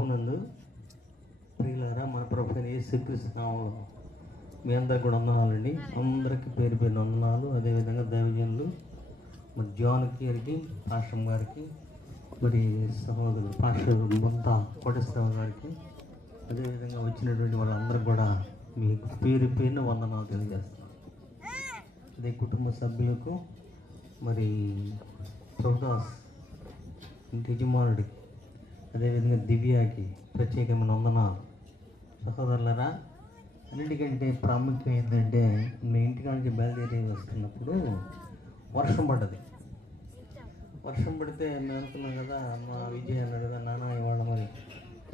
నందు ప్రియులారా, మన ప్రభు యేసుక్రీస్తు నామములో మీ అందరికి కూడా వందనాలండి. అందరికీ పేరు పేరు వందనాలు. అదేవిధంగా దైవజనులు మరి జాన్కి గారికి, పాస్టర్ గారికి, మరి సహోదరులు పాస్టర్ ముంత కోటేశ్వరరావు గారికి, అదేవిధంగా వచ్చినటువంటి వాళ్ళందరికీ కూడా మీ పేరు పేరున వందనాలు తెలియజేస్తాను. అదే కుటుంబ సభ్యులకు, మరి ప్రభుదాస్ ఇంటి యజమానుడికి, అదేవిధంగా దివ్యాకి ప్రత్యేకమైన వందనాలు. సహోదరులరా, అన్నిటికంటే ప్రాముఖ్యం ఏంటంటే, మీ ఇంటికానికి బయలుదేరి వస్తున్నప్పుడు వర్షం పడ్డది. వర్షం పడితే మేము అనుకున్నాం కదా, మా విజయ్ అన్నాడు కదా, నాన్న ఇవాళ మరి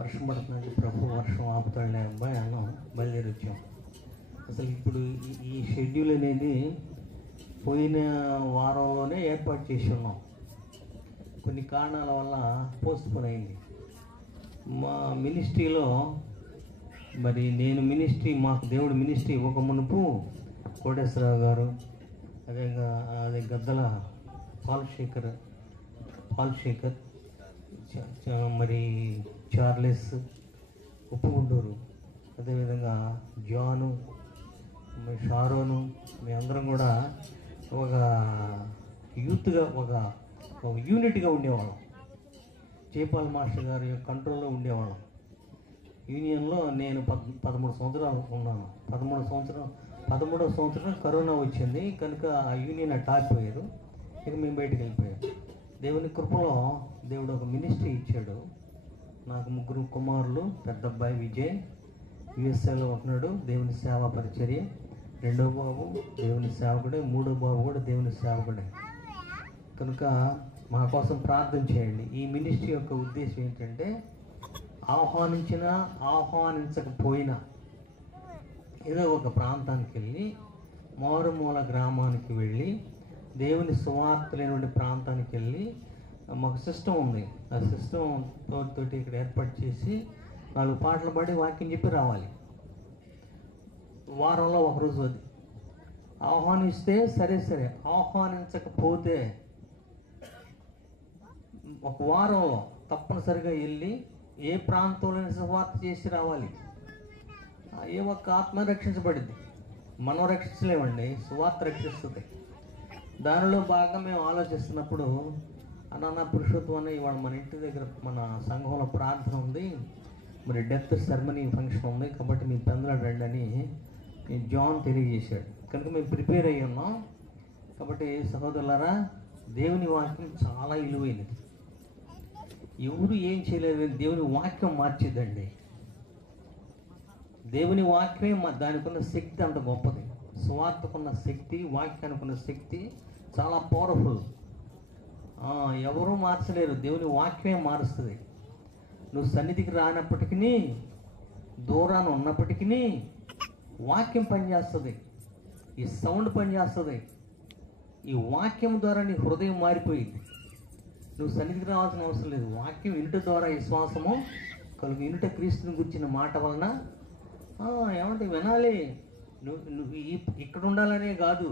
వర్షం పడుతుందంటే ప్రభు వర్షం ఆపుతాడులే అబ్బాయి అన్నాం, బయలుదేరి వచ్చాం. అసలు ఇప్పుడు ఈ షెడ్యూల్ అనేది పోయిన వారంలోనే ఏర్పాటు చేసి ఉన్నాం. కొన్ని కారణాల వల్ల పోస్ట్పోన్ అయింది. మా మినిస్ట్రీలో మరి నేను మాకు దేవుడు మినిస్ట్రీ ఇవ్వక మునుపు కోటేశ్వరరావు గారు, అదే గద్దల పాల్శేఖర్, మరి చార్లెస్ ఉప్పుగుంటూరు, అదేవిధంగా జాను, మరి షారోను, మీ అందరం కూడా ఒక యూత్గా ఒక యూనిట్గా ఉండేవాళ్ళం. జైపాల్ మాస్టర్ గారి కంట్రోల్లో ఉండేవాళ్ళం. యూనియన్లో నేను 13 సంవత్సరాలు ఉన్నాను. 13వ సంవత్సరం కరోనా వచ్చింది కనుక ఆ యూనియన్ ఆగిపోయారు. ఇక మేము బయటకు వెళ్ళిపోయాం. దేవుని కృపలో దేవుడు ఒక మినిస్ట్రీ ఇచ్చాడు. నాకు 3 కుమారులు. పెద్ద అబ్బాయి విజయ్ యుఎస్ఏలో ఉంటున్నాడు, దేవుని సేవా పరిచర్య. 2వ బాబు దేవుని సేవకుడే, 3వ బాబు కూడా దేవుని సేవకుడే. కనుక మా కోసం ప్రార్థన చేయండి. ఈ మినిస్ట్రీ యొక్క ఉద్దేశం ఏంటంటే, ఆహ్వానించినా ఆహ్వానించకపోయినా ఏదో ఒక ప్రాంతానికి వెళ్ళి, మారుమూల గ్రామానికి వెళ్ళి, దేవుని సువార్త లేని ప్రాంతానికి వెళ్ళి, మాకు సిస్టమ్ ఉంది. ఆ సిస్టమ్ తోటి ఇక్కడ ఏర్పాటు చేసి 4 పాటలు పాడి వాక్యం చెప్పి రావాలి. వారంలో ఒకరోజు అది ఆహ్వానిస్తే సరే, ఆహ్వానించకపోతే ఒక వారంలో తప్పనిసరిగా వెళ్ళి ఏ ప్రాంతంలో సువార్త చేసి రావాలి. ఏ ఒక్క ఆత్మ రక్షించబడింది. మనం రక్షించలేమండి, సువార్త రక్షిస్తుంది. దానిలో బాగా మేము ఆలోచిస్తున్నప్పుడు, అన్న పురుషోత్వం ఇవాళ మన ఇంటి దగ్గర మన సంఘంలో ప్రార్థన ఉంది, మరి డెత్ సెరమనీ ఫంక్షన్ ఉంది, కాబట్టి మీ పెందలాడు రండి అని జాన్ తెలియజేశాడు. కనుక మేము ప్రిపేర్ అయ్యి ఉన్నాం. కాబట్టి సహోదరులారా, దేవుని వాక్యం చాలా విలువైనది. ఎవరు ఏం చేయలేదు, దేవుని వాక్యం మార్చిద్దండి. దేవుని వాక్యమే దానికి ఉన్న శక్తి అంత గొప్పది. సువార్తకున్న శక్తి, వాక్యానికి ఉన్న శక్తి చాలా పవర్ఫుల్. ఎవరూ మార్చలేరు, దేవుని వాక్యమే మారుస్తుంది. నువ్వు సన్నిధికి రానప్పటికీ, దూరాన ఉన్నప్పటికీ వాక్యం పనిచేస్తుంది, ఈ సౌండ్ పనిచేస్తుంది. ఈ వాక్యం ద్వారా నీ హృదయం మారిపోయింది. నువ్వు సన్నిధికి రావాల్సిన అవసరం లేదు. వాక్యం వినుట ద్వారా విశ్వాసము కలుగు. వినుట క్రీస్తుని గురించిన మాట వలన ఏమంటే వినాలి. నువ్వు ఇక్కడ ఉండాలనే కాదు,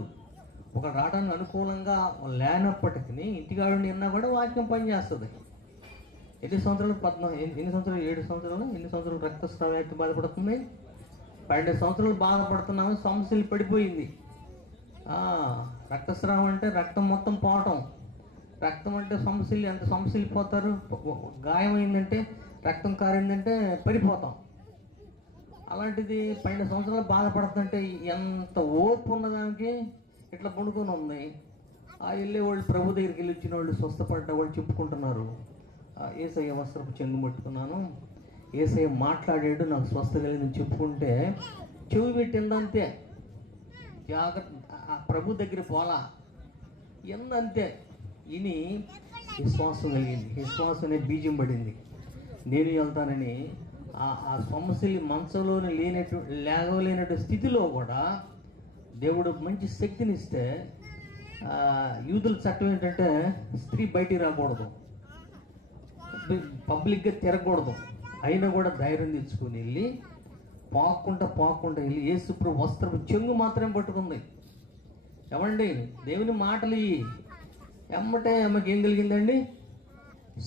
ఒక రావడానికి అనుకూలంగా లేనప్పటికీ ఇంటికాడు నిన్నా కూడా వాక్యం పనిచేస్తుంది. ఎన్ని సంవత్సరాలు 7 సంవత్సరాలు, ఎన్ని సంవత్సరాలు రక్తస్రావం అయితే బాధపడుతుంది? 12 సంవత్సరాలు బాధపడుతున్నాము. సమస్యలు పడిపోయింది. రక్తస్రావం అంటే రక్తం మొత్తం పోవటం. రక్తం అంటే సమస్యలు, ఎంత సమస్యలు పోతారు. గాయం అయిందంటే, రక్తం కారిందంటే పడిపోతాం. అలాంటిది 12 సంవత్సరాలు బాధపడుతుంటే ఎంత ఓర్పు ఉన్నదానికి ఇట్లా పండుకొని ఉంది. వెళ్ళేవాళ్ళు ప్రభు దగ్గరికి వెళ్ళి వచ్చిన వాళ్ళు, స్వస్థపడ్డ వాళ్ళు చెప్పుకుంటున్నారు, ఏసయ్య వస్త్రపు చెంగు పట్టుకున్నాను, ఏసయ్య మాట్లాడాడు, నాకు స్వస్థ కలిగిందని చెప్పుకుంటే చెవి పెట్టిందంతే. జాగ్రత్త, ప్రభు దగ్గర పోలా ఎందంతే. ఇని విశ్వాసం కలిగింది. విశ్వాసం అనే బీజం పడింది. నేను వెళ్తానని ఆ సమస్యలు మంచంలో లేగలేనట్టు స్థితిలో కూడా దేవుడు మంచి శక్తిని ఇస్తే, యూదుల చట్టం ఏంటంటే స్త్రీ బయటికి రాకూడదు, పబ్లిక్గా తిరగకూడదు. అయినా కూడా ధైర్యం తెచ్చుకొని వెళ్ళి పాక్కుంటా వెళ్ళి యేసుప్రభు వస్త్రపు చెంగు మాత్రమే పట్టుకుంది. ఏమండి, దేవుని మాటలు ఎమ్మటే ఆమెకి ఏం కలిగిందండి?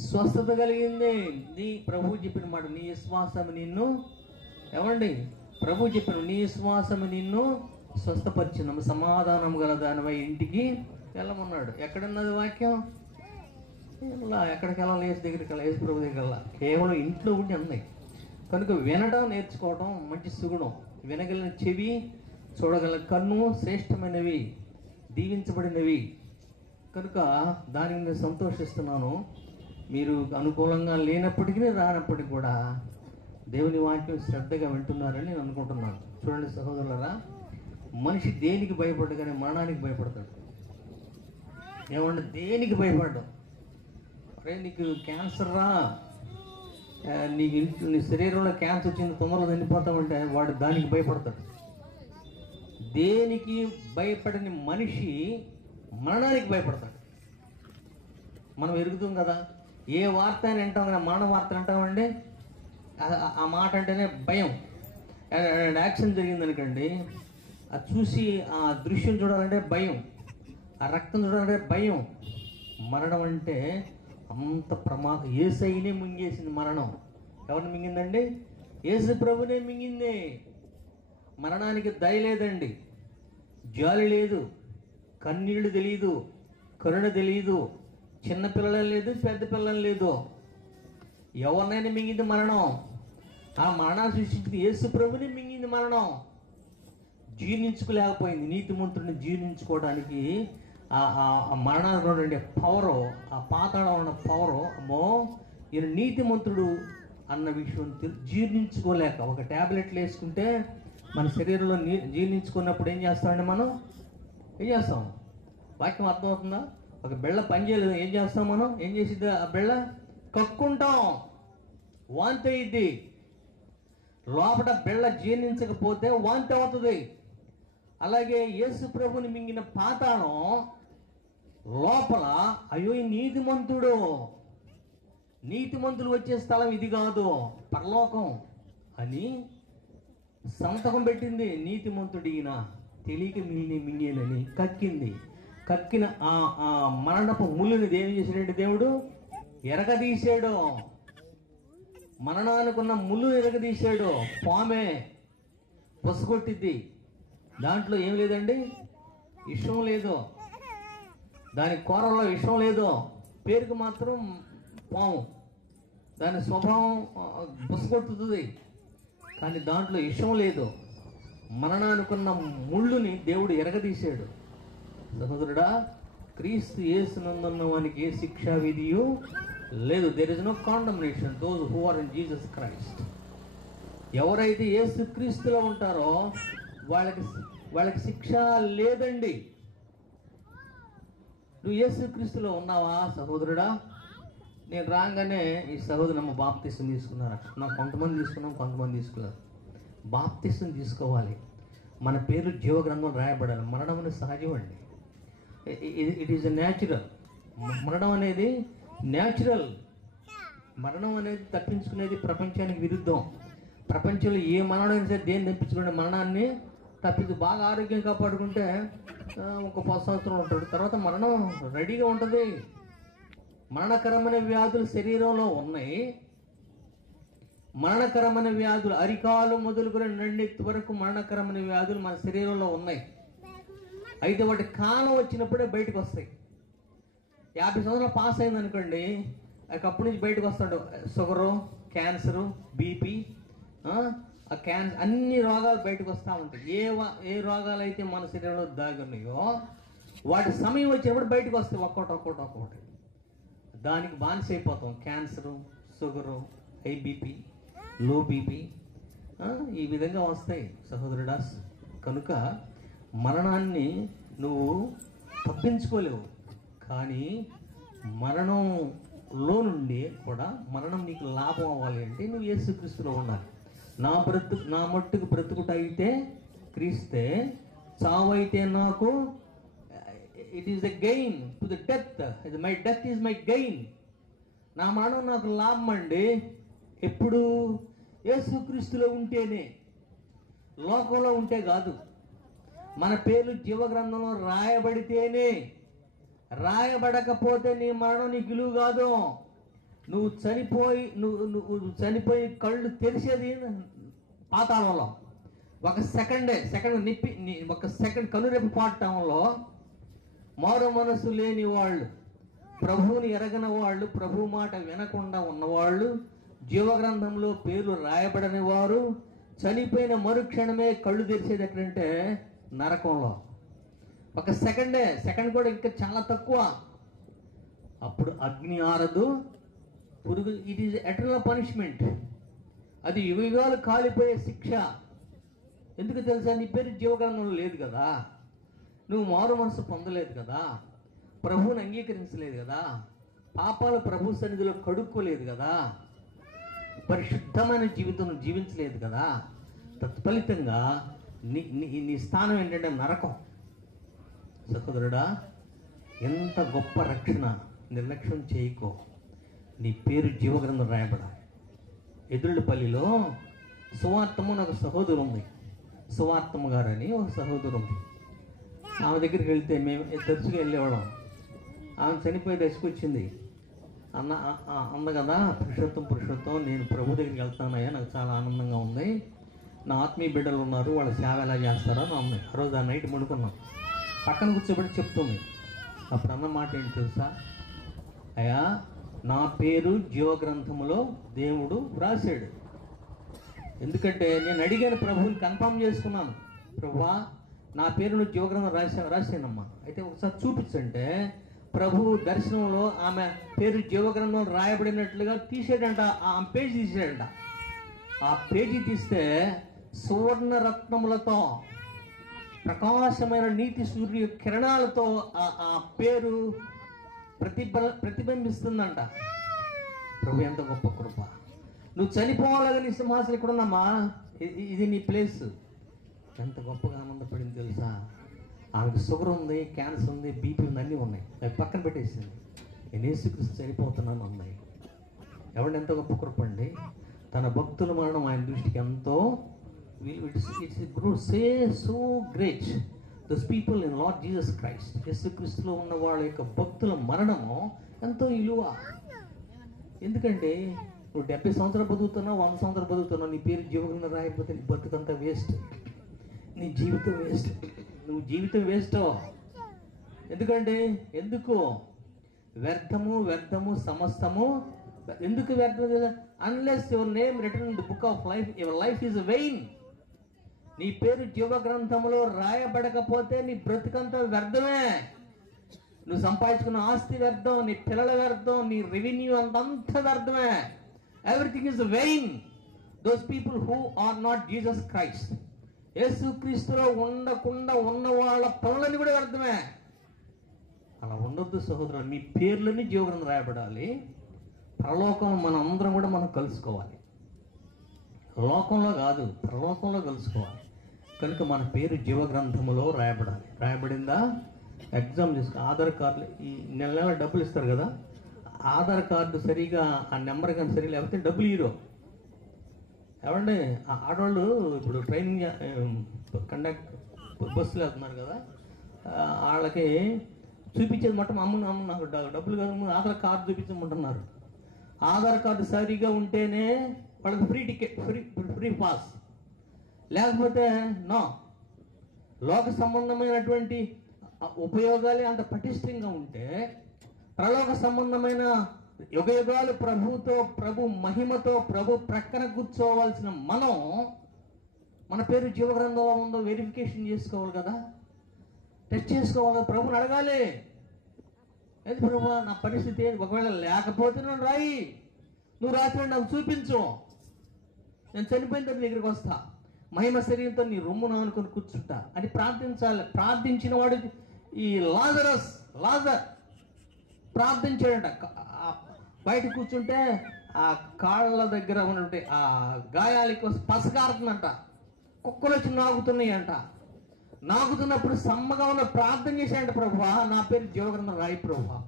స్వస్థత కలిగింది. నీ ప్రభు చెప్పిన మాట, నీ విశ్వాసం నిన్ను ఏమండి ప్రభు చెప్పిన నీ విశ్వాసం నిన్ను స్వస్థపరిచిన సమాధానం గల దానిపై ఇంటికి వెళ్ళమన్నాడు. ఎక్కడున్నది వాక్యం? ఎక్కడికి వెళ్ళాలి? యేసు దగ్గరికి వెళ్ళాలి, యేసు ప్రభు దగ్గరికి వెళ్ళాలి. కేవలం ఇంట్లో ఉండి ఉన్నాయి కనుక వినడం నేర్చుకోవడం మంచి సుగుణం. వినగలిగిన చెవి, చూడగలిగిన కన్ను శ్రేష్టమైనవి, దీవించబడినవి. కనుక దానికి నేను సంతోషిస్తున్నాను. మీరు అనుకూలంగా లేనప్పటికీ రానప్పటికీ కూడా దేవుని వాక్యం శ్రద్ధగా వింటున్నారని నేను అనుకుంటున్నాను. చూడండి సహోదరులారా, మనిషి దేనికి భయపడ్డు కానీ మరణానికి భయపడతాడు. ఏమంటే దేనికి భయపడ్డావు? అరే నీకు క్యాన్సర్ రా, నీకు నీ శరీరంలో క్యాన్సర్ వచ్చింది, తొందరలో చనిపోతామంటే వాడు దానికి భయపడతాడు. దేనికి భయపడని మనిషి మరణానికి భయపడతాడు. మనం ఎరుగుతాం కదా, ఏ వార్త అని వింటాం కదా, మరణ వార్త అంటామండి. ఆ మాట అంటేనే భయం. యాక్షన్ జరిగింది అనుకోండి, అది చూసి ఆ దృశ్యం చూడాలంటే భయం, ఆ రక్తం చూడాలంటే భయం. మరణం అంటే అంత ప్రమాదం. యేసయ్యనే మింగేసింది మరణం. ఎవరిని మింగిందండి? యేసు ప్రభునే మింగింది. మరణానికి దయ లేదండి, జాలి లేదు, కన్నీళ్లు తెలియదు, కరుణ తెలియదు, చిన్నపిల్లలు లేదు, పెద్ద పిల్లలు లేదు. ఎవరినైనా మింగింది మరణం. ఆ మరణాన్ని సృష్టించింది యేసు ప్రభుని మింగింది మరణం. జీర్ణించుకోలేకపోయింది. నీతిమంతుడిని జీర్ణించుకోవడానికి ఆ మరణానికి ఉండే పవరు, ఆ పాతాళం ఉన్న పవరు, అమ్మో ఈయన నీతిమంతుడు అన్న విషయం జీర్ణించుకోలేక ఒక ట్యాబ్లెట్లు వేసుకుంటే మన శరీరంలో జీర్ణించుకున్నప్పుడు ఏం చేస్తామండి? మనం ఏం చేస్తాం? వాక్యం అర్థమవుతుందా? ఒక బిళ్ళ పని చేయలేదు, ఏం చేస్తాం మనం? ఏం చేసిద్ది ఆ బిళ్ళ? కక్కుంటాం, వాంతి అయ్యిద్ది. లోపల బిళ్ళ జీర్ణించకపోతే వాంతి అవుతుంది. అలాగే యేసు ప్రభుని మింగిన పాతాళం లోపల, అయ్యో ఈ నీతిమంతుడు, నీతిమంతులు వచ్చే స్థలం ఇది కాదు, పరలోకం అని సంతకం పెట్టింది. నీతిమంతుడు ఈయన తెలియక మింగేనని కక్కింది. కక్కిన ఆ మరణపు ముళ్ళుని ఏం చేసాడంటే దేవుడు ఎరగదీశాడు. మరణానికున్న ముళ్ళు ఎరగదీశాడు. పామే పొసగొట్టిద్ది, దాంట్లో ఏం లేదండి, విషం లేదు, దాని కూరలో విషం లేదు, పేరుకు మాత్రం పాము, దాని స్వభావం పొసగొట్టుతుంది, కానీ దాంట్లో విషం లేదు. మరణానికున్న ముళ్ళుని దేవుడు ఎరగదీశాడు. సహోదరుడా, క్రీస్తు యేసునందున్న వానికి ఏ శిక్షా విధియు లేదు. There is no condemnation those who are in Jesus Christ. ఎవరైతే యేసు క్రీస్తులో ఉంటారో వాళ్ళకి శిక్ష లేదండి. నువ్వు యేసు క్రీస్తులో ఉన్నావా సహోదరుడా? నేను రాగానే ఈ సహోదరమ్మ బాప్తిసం తీసుకున్నారు. నాకు కొంతమంది తీసుకున్నాం, కొంతమంది తీసుకున్నారు. బాప్తిసం తీసుకోవాలి. మన పేరు జీవగ్రంథం రాయబడాలి. మరణం అనేది సహజం అండి. It is natural. మరణం అనేది న్యాచురల్. మరణం అనేది తప్పించుకునేది ప్రపంచానికి విరుద్ధం. ప్రపంచంలో ఏ మరణం అయినా సరే దేన్ని తప్పించుకునే మరణాన్ని తప్పించు. బాగా ఆరోగ్యం కాపాడుకుంటే ఒక 10 సంవత్సరం ఉంటాడు, తర్వాత మరణం రెడీగా ఉంటుంది. మరణకరమైన వ్యాధులు శరీరంలో ఉన్నాయి. మరణకరమైన వ్యాధులు అరికాలు మొదలుకొని రెండెత్తి వరకు మరణకరమైన వ్యాధులు మన శరీరంలో ఉన్నాయి. అయితే వాటి కాలం వచ్చినప్పుడే బయటకు వస్తాయి. 50 సంవత్సరాలు పాస్ అయింది అనుకోండి, అప్పటి నుంచి బయటకు వస్తాడు. షుగరు, క్యాన్సరు, బీపీ, క్యాన్సర్, అన్ని రోగాలు బయటకు వస్తూ ఉంటాయి. ఏ రోగాలు అయితే మన శరీరంలో దాగున్నాయో వాటి సమయం వచ్చినప్పుడు బయటకు వస్తాయి, ఒక్కొక్కటి. దానికి బానిస అయిపోతాం. Cancer, sugar, high BP, low BP, ఈ విధంగా వస్తాయి సహోదరుడా. కనుక మరణాన్ని నువ్వు తప్పించుకోలేవు. కానీ మరణంలో నుండి కూడా మరణం నీకు లాభం అవ్వాలి అంటే నువ్వు యేసుక్రీస్తులో ఉండాలి. నా మట్టుకు బ్రతుకుట అయితే క్రీస్తే, చావు అయితే నాకు it is a gain to the death. My death is my gain. నా మరణం నాకు లాభం అండి. ఎప్పుడు? యేసుక్రీస్తులో ఉంటేనే, లోకంలో ఉంటే కాదు. మన పేర్లు జీవగ్రంథంలో రాయబడితేనే. రాయబడకపోతే నీ మరణం నీకు విలువ కాదు. నువ్వు చనిపోయి కళ్ళు తెరిచేది పాతాళంలో. ఒక సెకండ్ కనురెప్ప పాడటంలో మారు మనసు లేని వాళ్ళు, ప్రభువుని ఎరగని వాళ్ళు, ప్రభు మాట వినకుండా ఉన్నవాళ్ళు, జీవగ్రంథంలో పేర్లు రాయబడని వారు చనిపోయిన మరుక్షణమే కళ్ళు తెరిచేది ఎక్కడంటే నరకంలో. ఒక సెకండ్ కూడా ఇంకా చాలా తక్కువ. అప్పుడు అగ్ని ఆరదు, పురుగు. It is eternal punishment. అది యుగాలు కాలిపోయే శిక్ష. ఎందుకు తెలుసా? నీ పేరు జీవగ్రంథంలో లేదు కదా, నువ్వు మారు మనసు పొందలేదు కదా, ప్రభువుని అంగీకరించలేదు కదా, పాపాలు ప్రభు సన్నిధిలో కడుక్కోలేదు కదా, పరిశుద్ధమైన జీవితం జీవించలేదు కదా. తత్ఫలితంగా నీ స్థానం ఏంటంటే నరకం. సహోదరుడా, ఎంత గొప్ప రక్షణ! నిర్లక్ష్యం చేయకో. నీ పేరు జీవగ్రంథం రాయబడాలి. ఎదురుపల్లిలో సువార్తము నాకు సహోదరు ఉంది, సువార్తమ్మ గారని ఒక సహోదరు ఉంది. ఆమె దగ్గరికి వెళ్తే మేము తరచుగా వెళ్ళేవాళ్ళం. ఆమె చనిపోయి దశకొచ్చింది. అంద కదా, పురుషోత్తం నేను ప్రభు దగ్గరికి వెళ్తానయ్యా, నాకు చాలా ఆనందంగా ఉంది, నా ఆత్మీయ బిడ్డలు ఉన్నారు, వాళ్ళ సేవ ఎలా చేస్తారో అని అన్నాయి. ఆ రోజు ఆ నైట్ పడుకున్నాం. పక్కన కూర్చోబెట్టి చెప్తుంది. అప్పుడు అన్న మాట ఏంటి తెలుసా? అయ్యా, నా పేరు జీవగ్రంథములో దేవుడు వ్రాసాడు. ఎందుకంటే నేను అడిగాను, ప్రభువుని కన్ఫర్మ్ చేసుకున్నాను, ప్రభువా నా పేరును జీవగ్రంథం రాశానమ్మా, అయితే ఒకసారి చూపించంటే ప్రభు దర్శనంలో ఆమె పేరు జీవగ్రంథం రాయబడినట్లుగా తీసాడంట. ఆ పేజీ తీసాడంట. ఆ పేజీ తీస్తే సువర్ణ రత్నములతో, ప్రకాశమైన నీతి సూర్య కిరణాలతో ఆ పేరు ప్రతిబింబిస్తుందంట. ప్రభు ఎంత గొప్ప కృప! నువ్వు చనిపోవాలని నీ సింహాసనం ఇక్కడ ఉన్నామా, ఇది నీ ప్లేస్. ఎంత గొప్పగా ఆనందపడింది తెలుసా? ఆమెకు షుగర్ ఉంది, క్యాన్సర్ ఉంది, బీపీ ఉంది, అన్నీ ఉన్నాయి. అవి పక్కన పెట్టేసింది. నేను యేసుక్రీస్తు చనిపోతున్నాను అన్నాయి. ఎవరిని ఎంత గొప్ప కృప అండి! తన భక్తుల మరణం ఆయన దృష్టికి ఎంతో so great. Those people in Lord Jesus Christ, యేసుక్రీస్తులో ఉన్న వాళ్ళ యొక్క భక్తుల మరణము ఎంతో విలువ. ఎందుకంటే నువ్వు 70 సంవత్సరాలు బతుకుతున్నావు, 100 సంవత్సరాలు బతుకుతున్నావు, నీ పేరు జీవగ్రంథం రాయకపోతే నీ బతుకంతా వేస్ట్, నీ జీవితం వేస్ట్, నువ్వు జీవితం వేస్ట్. ఎందుకంటే ఎందుకు వ్యర్థము సమస్తము ఎందుకు వ్యర్థం? Unless your name return in the book of life, your life is vain. నీ పేరు జీవగ్రంథంలో రాయబడకపోతే నీ బ్రతుకంతా వ్యర్థమే. నువ్వు సంపాదించుకున్న ఆస్తి వ్యర్థం, నీ పిల్లల వ్యర్థం, నీ రెవెన్యూ అంతా వ్యర్థమే. Everything is vain. Those people who are not Jesus Christ, యేసుక్రీస్తులో ఉండకుండా ఉన్న వాళ్ళ పనులన్నీ కూడా వ్యర్థమే. అలా ఉండొద్దు సహోదరులు. మీ పేర్లన్నీ జీవగ్రంథం రాయబడాలి. పరలోకం మన అందరం కూడా మనం కలుసుకోవాలి. లోకంలో కాదు, పరలోకంలో కలుసుకోవాలి. కనుక మన పేరు జీవగ్రంథములో రాయబడాలి. రాయబడిందా? ఎగ్జామ్ చేసుకో. ఆధార్ కార్డులు ఈ నెల డబ్బులు ఇస్తారు కదా, ఆధార్ కార్డు సరిగా ఆ నెంబర్ కానీ సరిగా లేకపోతే డబ్బులు ఇరో. ఏమండి, ఆడవాళ్ళు ఇప్పుడు ట్రైనింగ్ బస్సులు వెళ్తున్నారు కదా, వాళ్ళకి చూపించేది మొత్తం అమ్మ నాకు డబ్బులు కాదు, ఆధార్ కార్డు చూపించమంటున్నారు. ఆధార్ కార్డు సరిగా ఉంటేనే వాళ్ళకి ఫ్రీ టికెట్, ఫ్రీ పాస్. లేకపోతే నో. లోక సంబంధమైనటువంటి ఉపయోగాలే అంత పటిష్టంగా ఉంటే పరలోక సంబంధమైన యుగయుగాలు ప్రభుతో, ప్రభు మహిమతో, ప్రభు ప్రక్కన కూర్చోవలసిన మనం మన పేరు జీవగ్రంథంలో ఉందో వెరిఫికేషన్ చేసుకోవాలి కదా, టెస్ట్ చేసుకోవాలి కదా, ప్రభుని అడగాలి. ఏది ప్రభు నా పరిస్థితి, ఒకవేళ లేకపోతే నన్ను రాయి, నువ్వు రాసిన నాకు చూపించు, నేను చనిపోయిన తర్వాత దగ్గరికి వస్తా, మహిమ శరీరంతో నీ రొమ్మును అనుకుని కూర్చుంటా అని ప్రార్థించాలి. ప్రార్థించిన వాడు ఈ లాజర్ ప్రార్థించాడంట. బయట కూర్చుంటే ఆ కాళ్ళ దగ్గర ఉన్నటువంటి ఆ గాయాలకి పసగారుతుందంట, కుక్కలు వచ్చి నాగుతున్నాయి అంట. నాగుతున్నప్పుడు సమ్మగా ఉన్న ప్రార్థన చేశాడంట, ప్రభువా నా పేరు జీవగ్రంథం రాయి ప్రభువా.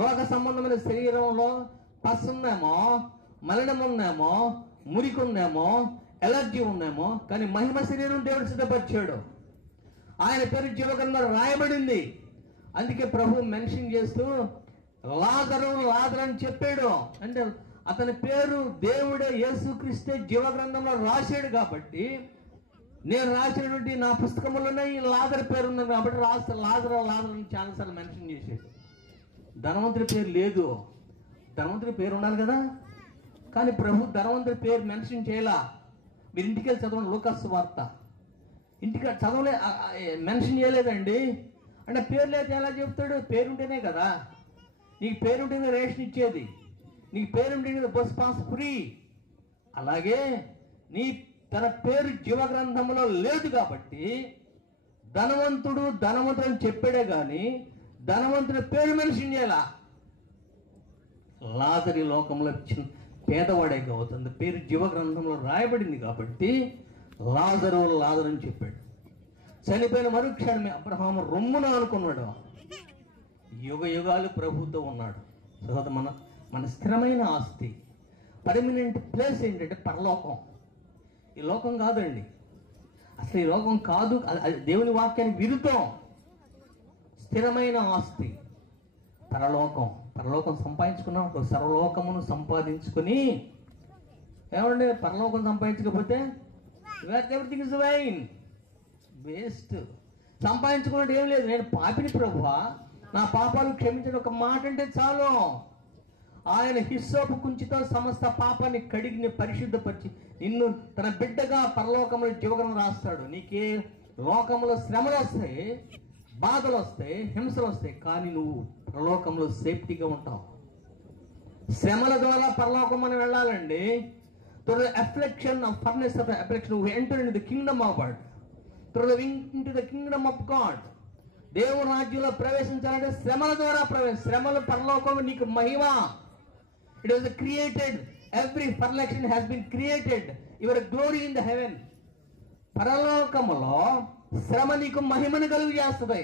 లోక సంబంధమైన శరీరంలో పసు ఉందేమో, మలినం ఉందేమో, మురికి ఉందేమో, ఎలర్జీ ఉందేమో, కానీ మహిమ శరీరం దేవుడు సిద్ధపరిచాడు. ఆయన పేరు జీవగ్రంథం రాయబడింది. అందుకే ప్రభు మెన్షన్ చేస్తూ లాజరు అని చెప్పాడు. అంటే అతని పేరు దేవుడే యేసుక్రీస్తే జీవగ్రంథంలో రాశాడు కాబట్టి, నేను రాసినటువంటి నా పుస్తకంలోనే ఈ లాజరు పేరు ఉంది కాబట్టి లాజరు అని చాలాసార్లు మెన్షన్ చేశాడు. ధనవంతుడి పేరు లేదు. ధనవంతుడి పేరు ఉండాలి కదా, కానీ ప్రభు ధనవంతుడి పేరు మెన్షన్ చేయలా. మీరు ఇంటికి వెళ్ళి చదవండి లూకాసు వార్త. ఇంటికి చదవలే, మెన్షన్ చేయలేదండి. అంటే పేరు లేదు ఎలా చెప్తాడు? పేరుంటేనే కదా, నీకు పేరుంటేనే రేషన్ ఇచ్చేది, నీకు పేరుంటేనే బస్ పాస్ ఫ్రీ. అలాగే తన పేరు జీవగ్రంథంలో లేదు కాబట్టి ధనవంతుడు అని చెప్పాడే కానీ ధనవంతుడి పేరు మెన్షన్ చేయాల. లాజరు ఈ లోకంలో పేదవాడే కావుతుంది, పేరు జీవగ్రంథంలో రాయబడింది కాబట్టి లాజరు అని చెప్పాడు. చనిపోయిన మరుక్షణమే అబ్రహాము రొమ్మున అనుకున్నాడు. యుగ యుగాలు ప్రభుతో ఉన్నాడు. సహోదర, మన స్థిరమైన ఆస్తి, పర్మనెంట్ ప్లేస్ ఏంటంటే పరలోకం. ఈ లోకం కాదండి, అసలు ఈ లోకం కాదు, అది దేవుని వాక్యానికి విరుద్ధం. స్థిరమైన ఆస్తి పరలోకం సంపాదించుకున్నాం. సర్వలోకమును సంపాదించుకుని ఏమంటే పరలోకం సంపాదించకపోతే ఎవ్రీథింగ్ ఇస్ వైన్ వేస్ట్. సంపాదించుకున్నట్టు ఏం లేదు. నేను పాపిని ప్రభువా, నా పాపాలు క్షమించడం ఒక మాట అంటే చాలు. ఆయన హిస్సోపు కుంచితో సమస్త పాపాన్ని కడిగి పరిశుద్ధపరిచి నిన్ను తన బిడ్డగా పరలోకంలో జీవగ్రంథం రాస్తాడు. నీకే లోకంలో శ్రమలు వస్తాయి, బాధలు వస్తాయి, హింసలు వస్తాయి, కానీ నువ్వు పరలోకంలో సేఫ్టీగా ఉంటావు. శ్రమల ద్వారా పరలోకం మనం వెళ్ళాలండి. Through the affliction of furnace of affliction we enter into the kingdom of God. Through the into the kingdom of God. దేవుని రాజ్యంలో ప్రవేశించాలంటే శ్రమల ద్వారా శ్రమలు పరలోకంలో నీకు మహిమ. It was created, every perfection has been created, your glory in the heaven. పరలోకములో శ్రమ నీకు మహిమను కలుగు చేస్తుంది.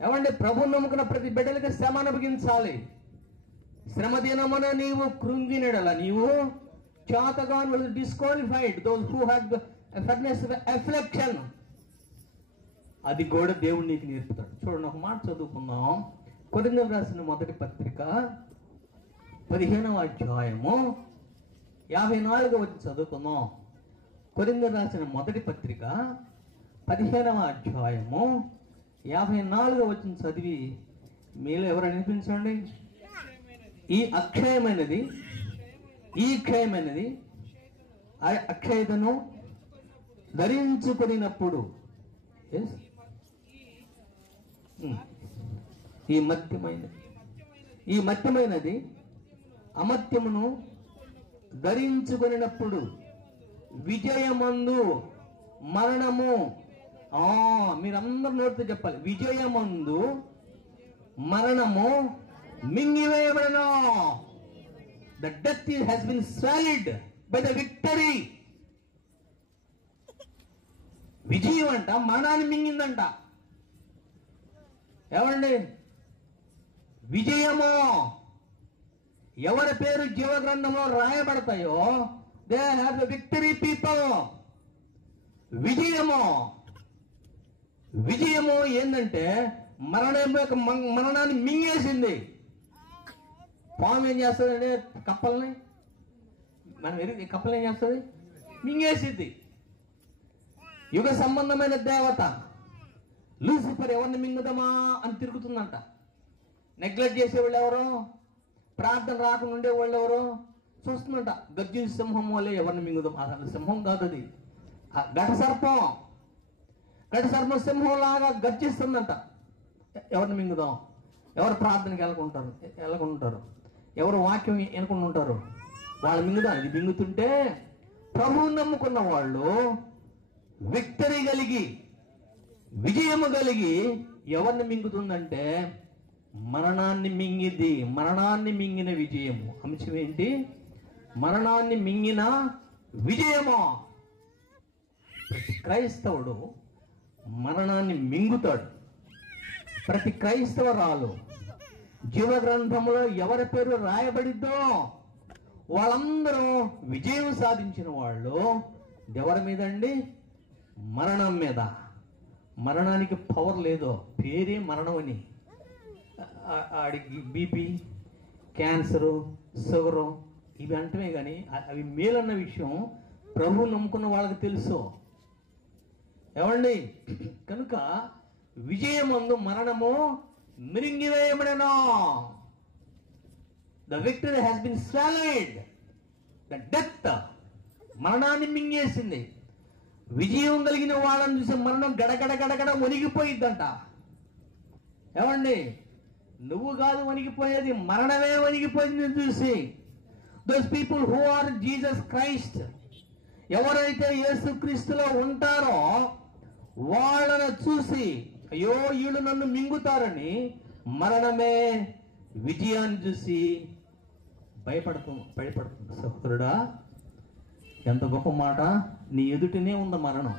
ఏమంటే ప్రభు నమ్ముకున్న ప్రతి బిడ్డలకి శ్రమ అనుభవించాలి. శ్రమ దినమున నీవు కృంగినడల నీవు చాతగాన్ disqualified those who have the furnace of affliction. అది కూడా దేవుడు నీకు నేర్పుతాడు. చూడండి, ఒక మాట చదువుకుందాం. కొరింథీయులకు రాసిన మొదటి పత్రిక 15వ అధ్యాయము 54వ వచనం చదువుకుందాం. కొరింథీయులకు రాసిన మొదటి పత్రిక 15వ అధ్యాయము 54వ వచనం చదివి మీలో ఎవరు అనిపించండి. ఈ క్షయమైనది అక్షయతను ధరించుకున్నప్పుడు ఈ మత్యమైనది అమత్యమును ధరించుకున్నప్పుడు విజయమందు మరణము. మీరందరూ నోటితో చెప్పాలి, విజయమందు మరణము మింగివేయబడను. The death has been swallowed by the victory. విజయం అంట మరణాన్ని మింగిందంట. ఏమండి విజయము? ఎవరి పేరు జీవగ్రంథంలో రాయబడతాయో they have the victory people. విజయము ఏంటంటే మరణాన్ని మింగేసింది. పాము ఏం చేస్తుందంటే కప్పల్ని ఏం చేస్తుంది? మింగేసిద్ది. యుగ సంబంధమైన దేవత లూసిఫర్ ఎవరిని మింగుదామా అని తిరుగుతుందంట. నెగ్లెక్ట్ చేసేవాళ్ళు ఎవరు? ప్రార్థన రాకుండా ఉండేవాళ్ళు ఎవరు? చూస్తుందంట. గర్జన సింహం వల్లే ఎవరిని మింగుదాం. అసలు సింహం కాదు అది, ఘట సర్పం సింహం లాగా గర్జిస్తుందంట. ఎవరిని మింగుదాం? ఎవరు ప్రార్థనకి వెళ్ళకుంటారు, ఎవరు వాక్యం ఎనుకుంటుంటారు, వాళ్ళు మింగుదాం. ఇది మింగుతుంటే ప్రభువు నమ్ముకున్న వాళ్ళు విక్టరీ కలిగి విజయము కలిగి ఎవరిని మింగుతుందంటే మరణాన్ని మింగిది. మరణాన్ని మింగిన విజయము. అంశం ఏంటి? మరణాన్ని మింగిన విజయము. ప్రతి క్రైస్తవుడు మరణాన్ని మింగుతాడు. ప్రతి క్రైస్తవరాలు జీవగ్రంథంలో ఎవరి పేరు రాయబడిద్దో వాళ్ళందరూ విజయం సాధించిన వాళ్ళు. ఎవరి మీద అండి? మరణం మీద. మరణానికి పవర్ లేదో, పేరే మరణం అని. ఆడికి బీపీ, క్యాన్సరు, షుగరు ఇవి అంటమే కానీ అవి మేలన్న విషయం ప్రభువు నమ్ముకున్న వాళ్ళకి తెలుసు. ఏమండి? కనుక విజయమందు మరణము మిరింగివేయబడెను. The victory has been swallowed. The death మరణాన్ని మింగేసింది. విజయం కలిగిన వాళ్ళని చూసి మరణం గడగడ గడగడ వణిగిపోయిద్దంట. ఏమండి? నువ్వు కాదు వణిగిపోయేది, మరణమే వణిగిపోయింది చూసి. Those people who are Jesus Christ, ఎవరైతే యేసుక్రీస్తులో ఉంటారో వాళ్ళను చూసి అయ్యో వీళ్ళు నన్ను మింగుతారని మరణమే విజయాన్ని చూసి భయపడుతుంది. సహోదరుడా, ఎంత గొప్ప మాట! నీ ఎదుటనే ఉంది మరణం,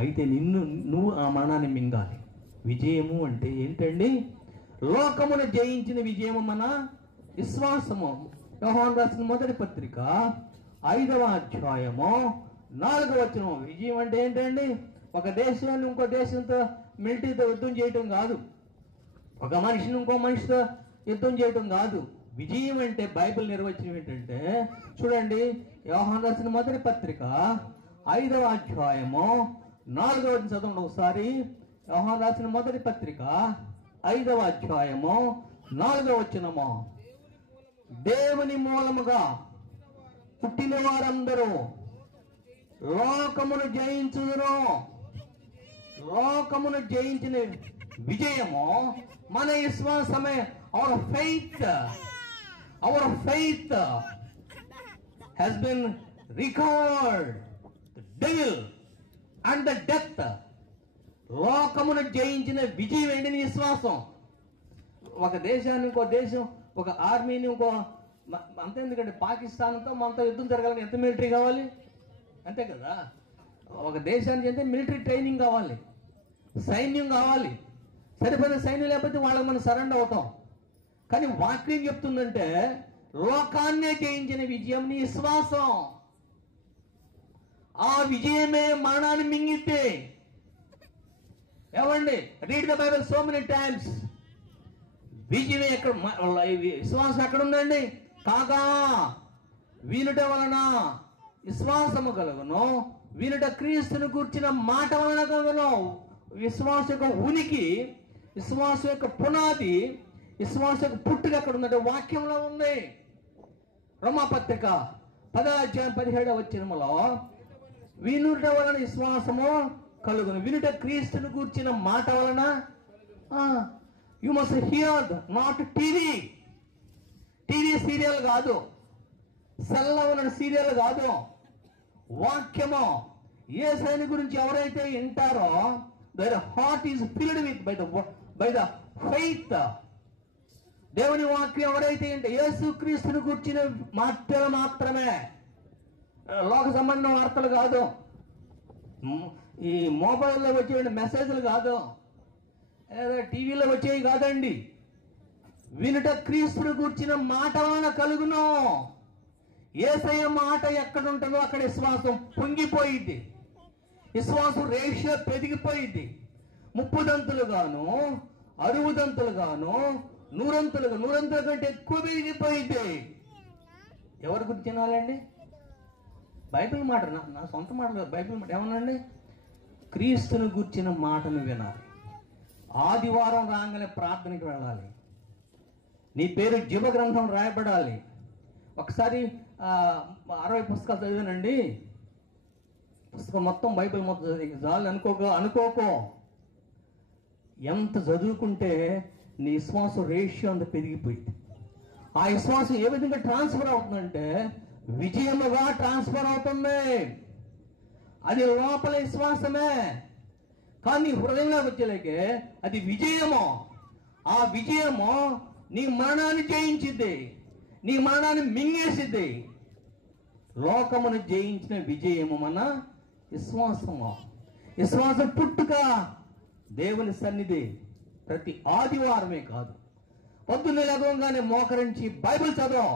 అయితే నువ్వు ఆ మరణాన్ని మింగాలి. విజయము అంటే ఏంటండి? లోకమును జయించిన విజయము మన విశ్వాసము. యోహాను రాసిన మొదటి పత్రిక 5వ అధ్యాయము 4వ వచనం. విజయం అంటే ఏంటండి? ఒక దేశాన్ని ఇంకో దేశంతో మిలిటరీతో యుద్ధం చేయటం కాదు, ఒక మనిషిని ఇంకో మనిషితో యుద్ధం చేయటం కాదు. విజయం అంటే బైబిల్ నిర్వచనం ఏంటంటే చూడండి, యోహాను రాసిన మొదటి పత్రిక 5వ అధ్యాయము 4వ వచనం చదవండి ఒకసారి. యోహాను రాసిన మొదటి పత్రిక 5వ అధ్యాయము 4వ వచనము. దేవుని మూలముగా పుట్టిన వారందరూ లోకమును జయించుదురు. లోకమును జయించిన విజయము మన విశ్వాసమే. Our faith has been recovered the devil and the death. లోకమును జయించిన విజయం ఏంటి? విశ్వాసం. ఒక దేశాన్ని ఇంకో దేశం, ఒక ఆర్మీని ఇంకో అంతే. ఎందుకంటే పాకిస్తాన్తో మనతో యుద్ధం జరగాలని ఎంత మిలిటరీ కావాలి? అంతే కదా. ఒక దేశానికి అయితే మిలిటరీ ట్రైనింగ్ కావాలి, సైన్యం కావాలి. సరిపోయిన సైన్యం లేకపోతే వాళ్ళకి మనం సరెండర్ అవుతాం. కానీ వాక్యం చెప్తుందంటే లోకాన్నే జయించిన విజయం నీ విశ్వాసం. ఆ విజయమే మరణాన్ని మింగితే. ఏమండి? Read the Bible so many times. విజయం ఎక్కడ, విశ్వాసం ఎక్కడ ఉందండి? కాగా వినుట వలన విశ్వాసము కలుగును, వినుట క్రీస్తుని కూర్చిన మాట వలన కలుగును. విశ్వాసం యొక్క ఉనికి, విశ్వాసం యొక్క పునాది, విశ్వాసం యొక్క పుట్టుక ఎక్కడ ఉందంటే వాక్యంలో ఉంది. రోమాపత్రిక 10వ అధ్యాయం 17వ వచనములో వినుట వలన విశ్వాసము కలుగును, వినుట క్రీస్తుని కూర్చిన మాట వలన. You must here, not TV serial కాదు, సెల్లో ఉన్న సీరియల్ కాదు, వాక్యము. యేసుని గురించి ఎవరైతే వింటారో their heart is filled with by the faith. దేవుని వాక్యం ఎవరైతే అంటే యేసుక్రీస్తుని కూర్చిన మాటలు మాత్రమే, లోక సంబంధం వార్తలు కాదు, ఈ మొబైల్లో వచ్చే మెసేజ్లు కాదు, లేదా టీవీలో వచ్చేవి కాదండి. వినుట క్రీస్తుని కూర్చిన మాట వలన కలుగును. యేసయ్య మాట ఎక్కడ ఉంటుందో అక్కడ విశ్వాసం పొంగిపోయిద్ది, విశ్వాసం రేషియో పెరిగిపోయిద్ది. 30 దంతులుగాను, 60 దంతులుగాను, 100 కంటే ఎక్కువ పెరిగిపోయిద్ది. ఎవరి గురించి వినాలండి? బైబిల్ మాట, నా సొంత మాట కాదు, బైబిల్ మాట. ఏమనండి? క్రీస్తుని కూర్చిన మాటను వినాలి. ఆదివారం రాగానే ప్రార్థనకి వెళ్ళాలి. నీ పేరు జీవ గ్రంథం రాయబడాలి. ఒకసారి 60 పుస్తకాలు చదివానండి. పుస్తకం మొత్తం, బైబిల్ మొత్తం చదివి చాలు అనుకోకో. ఎంత చదువుకుంటే నీ విశ్వాసం రేషియో అంత పెరిగిపోయింది. ఆ విశ్వాసం ఏ విధంగా ట్రాన్స్ఫర్ అవుతుందంటే విజయముగా ట్రాన్స్ఫర్ అవుతుంది. అది లోపల విశ్వాసమే, కానీ హృదయంలో వచ్చేలాగే అది విజయము. ఆ విజయము నీ మరణాన్ని జయించిద్ది, నీ మరణాన్ని మింగేసిద్ది. లోకమును జయించిన విజయము మన విశ్వాసము. విశ్వాసం పుట్టుక దేవుని సన్నిధి ప్రతి ఆదివారమే కాదు, పొద్దున్నే లేవగానే మోకరించి బైబిల్ చదవం.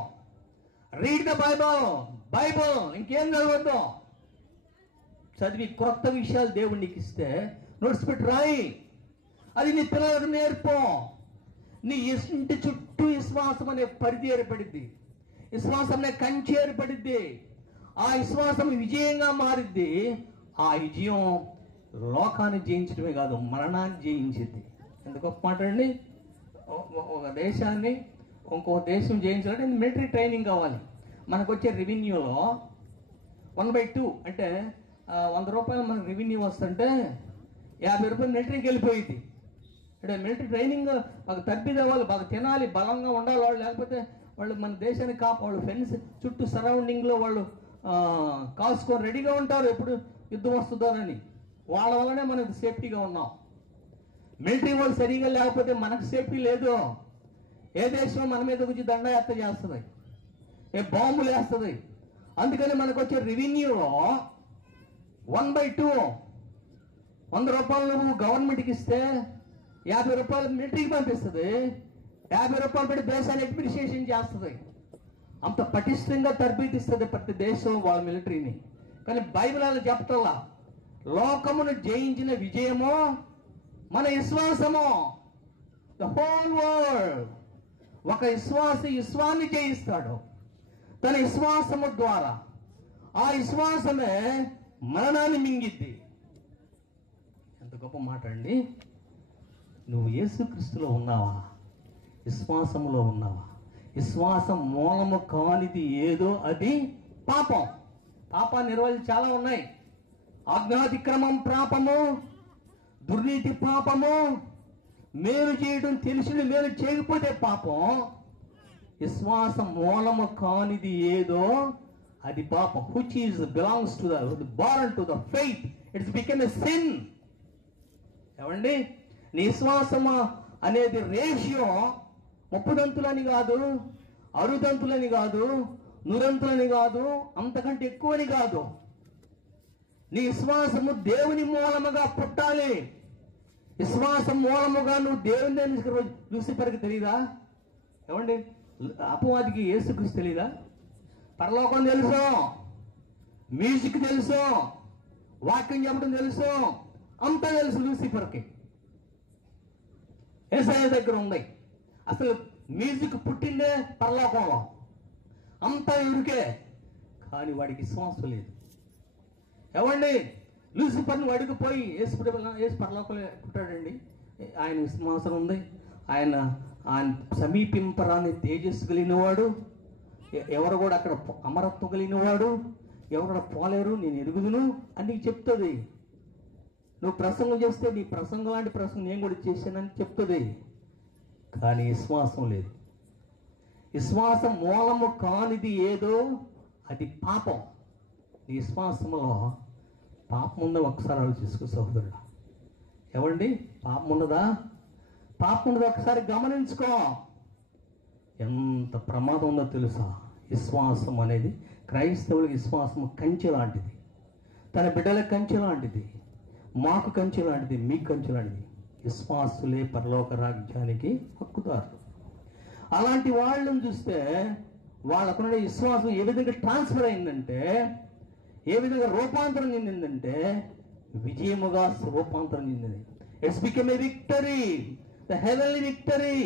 Read the Bible. ఇంకేం చదవద్దు. చదివి క్రొత్త విషయాలు దేవుడికి ఇస్తే నోట్స్ పెట్టి రాయి. అది నీ పిల్లలకు నేర్పు. నీ ఇంటి చుట్టూ విశ్వాసం అనే పరిధి ఏర్పడిద్ది, విశ్వాసం అనే కంచె ఏర్పడిద్ది. ఆ విశ్వాసం విజయంగా మారిద్ది. ఆ విజయం లోకాన్ని జయించడమే కాదు, మరణాన్ని జయించింది. ఎంత గొప్ప మాట అండి. ఒక దేశాన్ని ఇంకో దేశం జయించాలంటే మిలిటరీ ట్రైనింగ్ కావాలి. మనకు వచ్చే రెవెన్యూలో 1/2 అంటే 100 రూపాయలు మనకు రెవెన్యూ వస్తుంటే 50 రూపాయలు మిలిటరీకి వెళ్ళిపోయింది. అంటే మిలిటరీ ట్రైనింగ్ మాకు తప్పిదే, వాళ్ళు బాగా తినాలి, బలంగా ఉండాలి వాళ్ళు, లేకపోతే వాళ్ళు మన దేశాన్ని వాళ్ళు ఫెన్స్ చుట్టూ సరౌండింగ్లో వాళ్ళు కాల్చుకొని రెడీగా ఉంటారు ఎప్పుడు యుద్ధం వస్తుందోనని. వాళ్ళ వల్లనే మనకు సేఫ్టీగా ఉన్నాం. మిలిటరీ వాళ్ళు సరిగా లేకపోతే మనకు సేఫ్టీ లేదు. ఏ దేశం మన మీద వచ్చి దండయాత్ర చేస్తుంది, ఏ బాంబులు వేస్తుంది. అందుకని మనకు వచ్చే రెవెన్యూలో 1/2 100 రూపాయలు నువ్వు గవర్నమెంట్కి ఇస్తే 50 రూపాయలు మిలిటరీకి పంపిస్తుంది. 50 రూపాయలు పెట్టి దేశాన్ని అడ్మినిస్ట్రేషన్ చేస్తుంది. అంత పటిష్టంగా తర్బీతిస్తుంది ప్రతి దేశం వాళ్ళ మిలిటరీని. కానీ బైబిల్ అలా చెప్తలా, లోకమును జయించిన విజయము మన విశ్వాసము. The whole world. ఒక విశ్వాన్ని జయిస్తాడు తన విశ్వాసము ద్వారా. ఆ విశ్వాసమే మరణాన్ని మింగిద్ది. ఎంత గొప్ప మాట అండి. నువ్వు యేసుక్రీస్తులో ఉన్నావా? విశ్వాసములో ఉన్నావా? విశ్వాసం మూలము కానిది ఏదో అది పాపం. పాప నిర్వహణ చాలా ఉన్నాయి. ఆజ్ఞాతిక్రమం పాపము, దుర్నీతి పాపము, మేలు చేయడం తెలిసి మేలు చేయకపోతే పాపం. విశ్వాసం మూలము కానిది ఏదో అది పాపం. which is belongs to the born to the faith, it's become a sin. ఏమండి, నీ విశ్వాసము అనేది రేషియో 30 దంతులని కాదు, 6 దంతులని కాదు, 100 దంతులని కాదు, అంతకంటే ఎక్కువని కాదు. నీ విశ్వాసము దేవుని మూలముగా పుట్టాలి. విశ్వాసం మూలముగా నువ్వు దేవుని దగ్గర. లూసిఫర్కి తెలీదా? ఏమండి, అపవాదికి యేసుక్రీస్తు తెలీదా? పరలోకం తెలుసు, మ్యూజిక్ తెలుసు, వాక్యం చెప్పడం తెలుసు, అంతా తెలుసు లూసిఫర్కి. యేసయ్య దగ్గర ఉంది. అసలు మ్యూజిక్ పుట్టిందే పరలోకంలో, అంతా ఎవరికే. కానీ వాడికి విశ్వాసం లేదు. ఏమండి, లూసిఫర్ని వాడికి పోయి యేసు పరలోకంలో పుట్టాడండి. ఆయన విశ్వాసం ఉంది. ఆయన సమీపింపరాని తేజస్సు కలిగినవాడు, ఎవరు కూడా అక్కడ అమరత్వం కలిగినవాడు, ఎవరు కూడా పోలేరు, నేను ఎరుగుదును అని చెప్తుంది. నువ్వు ప్రసంగం చేస్తే నీ ప్రసంగం లాంటి ప్రసంగం నేను కూడా చేశానని చెప్తుంది. కానీ విశ్వాసం లేదు. విశ్వాసం మూలము కానిది ఏదో అది పాపం. నీ విశ్వాసంలో పాపం ఉందా? ఒకసారి ఆలోచించుకో సహోదరుడు. ఏమండి, పాపం ఉన్నదా? పాపం ఉన్నదా? ఒకసారి గమనించుకో. ఎంత ప్రమాదం ఉందో తెలుసా? విశ్వాసం అనేది క్రైస్తవులకి విశ్వాసం కంచె లాంటిది, తన బిడ్డల కంచె లాంటిది, మాకు కంచె లాంటిది, మీకు కంచె లాంటిది. విశ్వాసులే పరలోక రాజ్యానికి హక్కుదారులు. అలాంటి వాళ్ళని చూస్తే వాళ్ళకున్న విశ్వాసం ఏ విధంగా ట్రాన్స్ఫర్ అయిందంటే, ఏ విధంగా రూపాంతరం చెందిందంటే విజయముగా రూపాంతరం చెందింది. It's become a victory, the heavenly victory.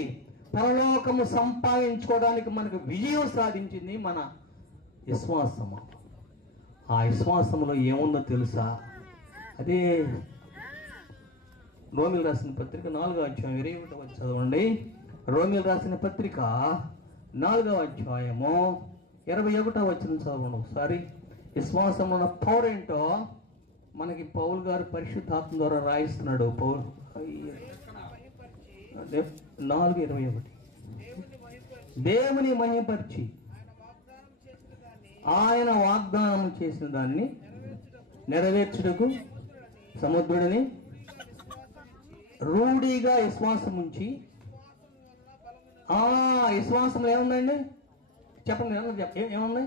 పరలోకము సంపాదించుకోవడానికి మనకు విజయం సాధించింది మన విశ్వాసము. ఆ విశ్వాసంలో ఏముందో తెలుసా? అదే రోమిల్ రాసిన పత్రిక 4వ అధ్యాయం 21 చదవండి. రోమిల్ రాసిన పత్రిక 4వ అధ్యాయము 21 వచనం చదవండి ఒకసారి. విశ్వాసంలో ఉన్న పవర్ ఏంటో మనకి పౌలు గారు పరిశుద్ధాత్మ ద్వారా రాయిస్తున్నాడు. పౌలు 4:21 దేవుని మహిమపరిచి ఆయన వాగ్దానం చేసిన దాన్ని నెరవేర్చుటకు సముద్రుడిని రూఢిగా విశ్వాసం ఉంచి. విశ్వాసం ఏముందండి చెప్పండి, ఏముంది?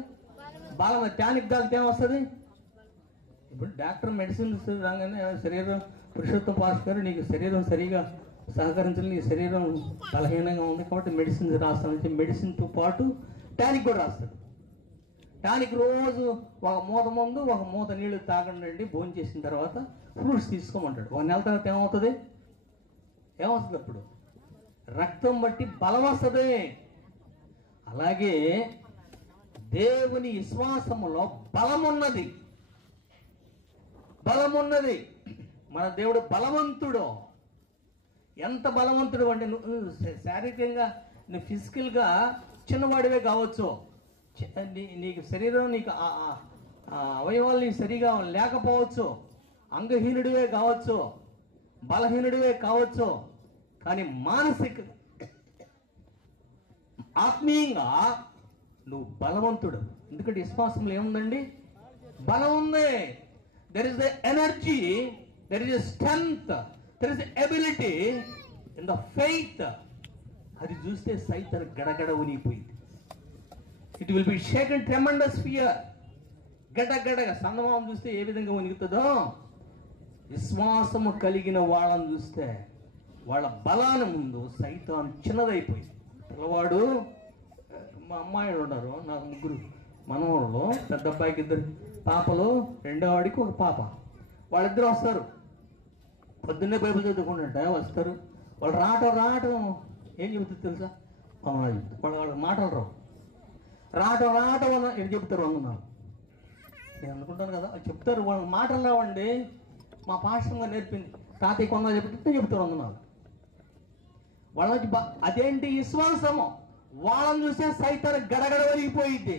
బాగా టానిక్ తాగితే ఏమొస్తుంది? ఇప్పుడు డాక్టర్ మెడిసిన్స్ రాగానే శరీరం పురుషోత్తం పాస్ గారు నీకు శరీరం సరిగా సహకరించాలి, నీ శరీరం బలహీనంగా ఉంది కాబట్టి మెడిసిన్స్ రాస్తానని చెప్పి మెడిసిన్తో పాటు టానిక్ కూడా రాస్తాడు. టానిక్ రోజు ఒక మూత ముందు ఒక మూత నీళ్లు తాగండి, భోజనం చేసిన తర్వాత ఫ్రూట్స్ తీసుకోమంటాడు. 1 నెల తర్వాత ఏమవుతుంది? అప్పుడు రక్తం బట్టి బలం వస్తుంది. అలాగే దేవుని విశ్వాసములో బలమున్నది. మన దేవుడు బలవంతుడు. ఎంత బలవంతుడు అంటే, నువ్వు శారీరకంగా నువ్వు ఫిజికల్గా చిన్నవాడివే కావచ్చు, నీకు శరీరం, నీకు అవయవాలు నీకు సరిగా లేకపోవచ్చు, అంగహీనుడివే కావచ్చు, బలహీనుడివే కావచ్చు, కానీ మానసిక ఆత్మీయంగా నువ్వు బలవంతుడు. ఎందుకంటే విశ్వాసంలో ఏముందండి? బలం ఉంది. There is the energy, there is a strength, there is ability in the faith. అది చూస్తే సైతం గడగడ ఉనిగిపోయింది. It will be shaken tremendous fear. గడగడగా సంగమం చూస్తే ఏ విధంగా ఉనిగుతుందో, విశ్వాసము కలిగిన వాళ్ళని చూస్తే వాళ్ళ బలాన్ని ముందు సైతం చిన్నదైపోయింది. పిల్లవాడు, మా అమ్మాయిలు ఉన్నారు, నాకు 3 మనవళ్ళు, పెద్ద అబ్బాయికి 2 పాపలు, రెండో వాడికి 1 పాప. వాళ్ళిద్దరు వస్తారు, పొద్దున్నే బైబిల్ చదువుకుంటుంటే వస్తారు. వాళ్ళు రావటం ఏం చెబుతుంది తెలుసా? వాళ్ళు మాటలు రావటం ఏం చెప్తారు వందనాలు. నేను అనుకుంటాను కదా, చెప్తారు. వాళ్ళు మాటలు రావండి. మా పాఠంగా నేర్పింది, తాతయ్య కొందరు చెప్తారు వందనాలు. వాళ్ళ అదేంటి విశ్వాసము. వాళ్ళని చూస్తే సైతాన్ని గడగడ వరిగిపోయింది.